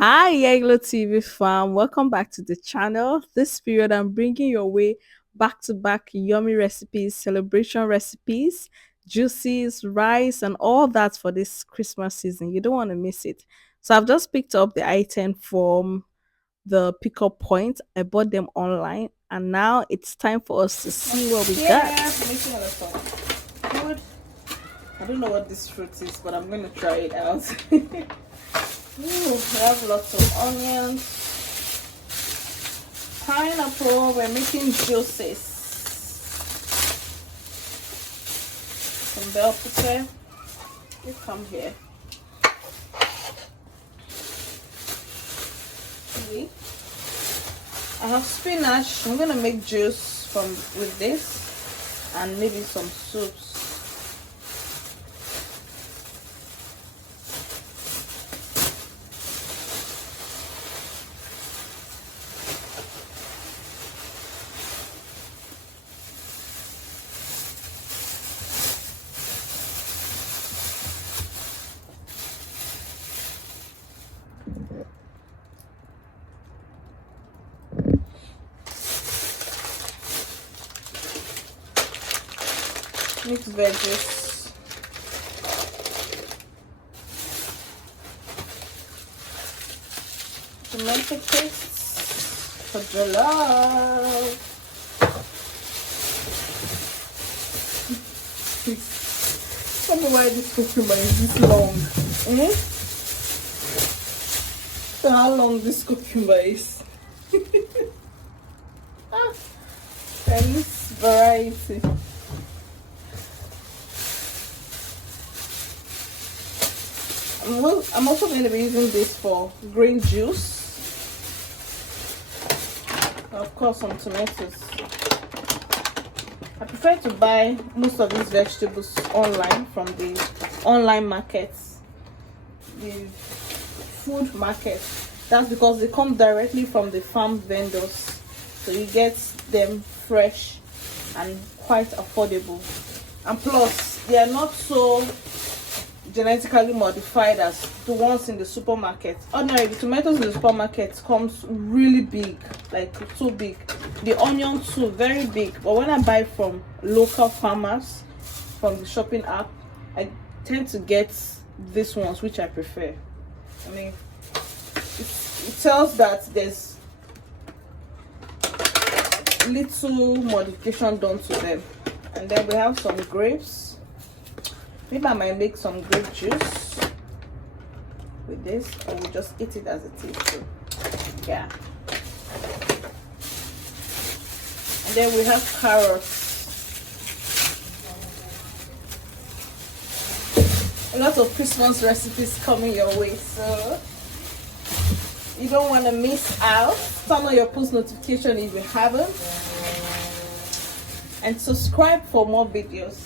Hi, YeyiloTV fam. Welcome back to the channel. This period, I'm bringing your way back to back yummy recipes, celebration recipes, juices, rice, and all that for this Christmas season. You don't want to miss it. So, I've just picked up the item from the pickup point. I bought them online, and now it's time for us to see what we got. Making a food. I don't know what this fruit is, but I'm gonna try it out. Ooh, we have lots of onions, pineapple. We're making juices. Some bell pepper. You come here. See? I have spinach. I'm gonna make juice with this and maybe some soups. Mixed veggies. Tomato paste for jollof. Tell me why this cucumber is this long. So how long this cucumber is. Chinese variety. I'm also going to be using this for green juice. Of course, some tomatoes. I prefer to buy most of these vegetables online from the online markets, the food market. That's because they come directly from the farm vendors, so you get them fresh and quite affordable. And plus, they are not so genetically modified as the ones in the supermarket. Ordinarily, the tomatoes in the supermarket comes really big, like too big. The onion too, very big. But when I buy from local farmers from the shopping app, I tend to get these ones, which I prefer. I mean, it tells that there's little modification done to them. And then we have some grapes. Maybe I might make some grape juice with this, or we'll just eat it as it is too. Yeah. And then we have carrots. A lot of Christmas recipes coming your way, so you don't want to miss out. Turn on your post notification if you haven't, and subscribe for more videos.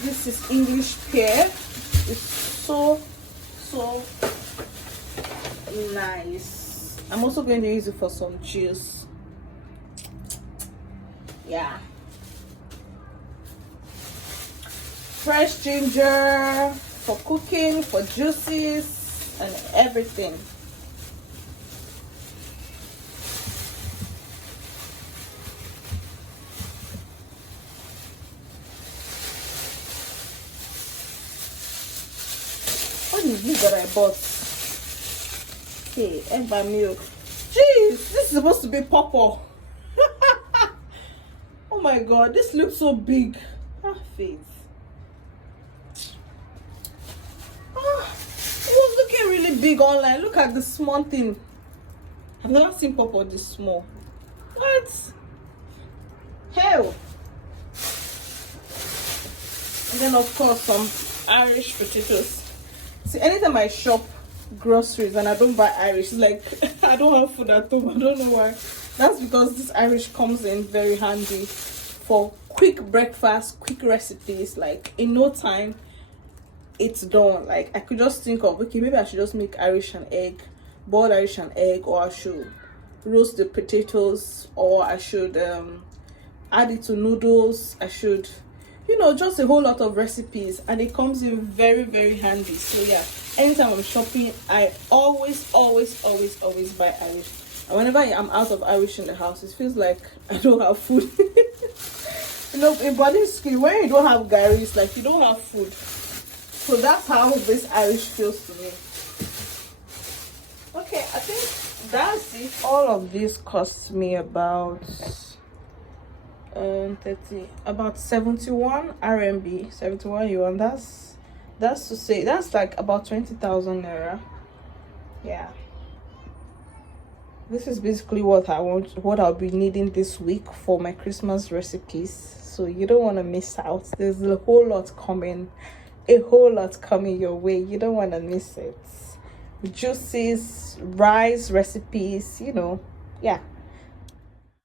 This is English pear. It's so nice. I'm also going to use it for some juice. Yeah. Fresh ginger for cooking, for juices, and everything. What is this that I bought? Okay, Eva milk. Jeez, this is supposed to be purple. Oh my god, this looks so big. Faith. It was looking really big online. Look at the small thing. I've never seen purple this small. What? Hell. And then of course some Irish potatoes. See, anytime I shop groceries and I don't buy Irish, like I don't have food at home. I don't know why. That's because this Irish comes in very handy for quick breakfast, quick recipes. Like in no time, it's done. Like I could just think of, okay, maybe I should just make Irish and egg, boiled Irish and egg, or I should roast the potatoes, or I should add it to noodles. I should just a whole lot of recipes, and it comes in very, very handy. So yeah, anytime I'm shopping, I always, always, always, always buy Irish. And whenever I'm out of Irish in the house, it feels like I don't have food. In body skill, when you don't have Gary, it's like you don't have food. So that's how this Irish feels to me. Okay, I think that's it. All of this cost me about 30, about 71 RMB, 71 yuan. That's to say, that's like about 20,000 naira. Yeah, this is basically what I'll be needing this week for my Christmas recipes. So you don't want to miss out. There's a whole lot coming, your way. You don't want to miss it. Juices, rice recipes, yeah.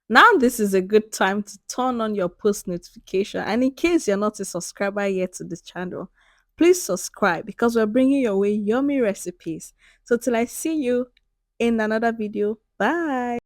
Now this is a good time to turn on your post notification, and in case you're not a subscriber yet to this channel, please subscribe because we're bringing your way yummy recipes. So till I see you in another video, bye.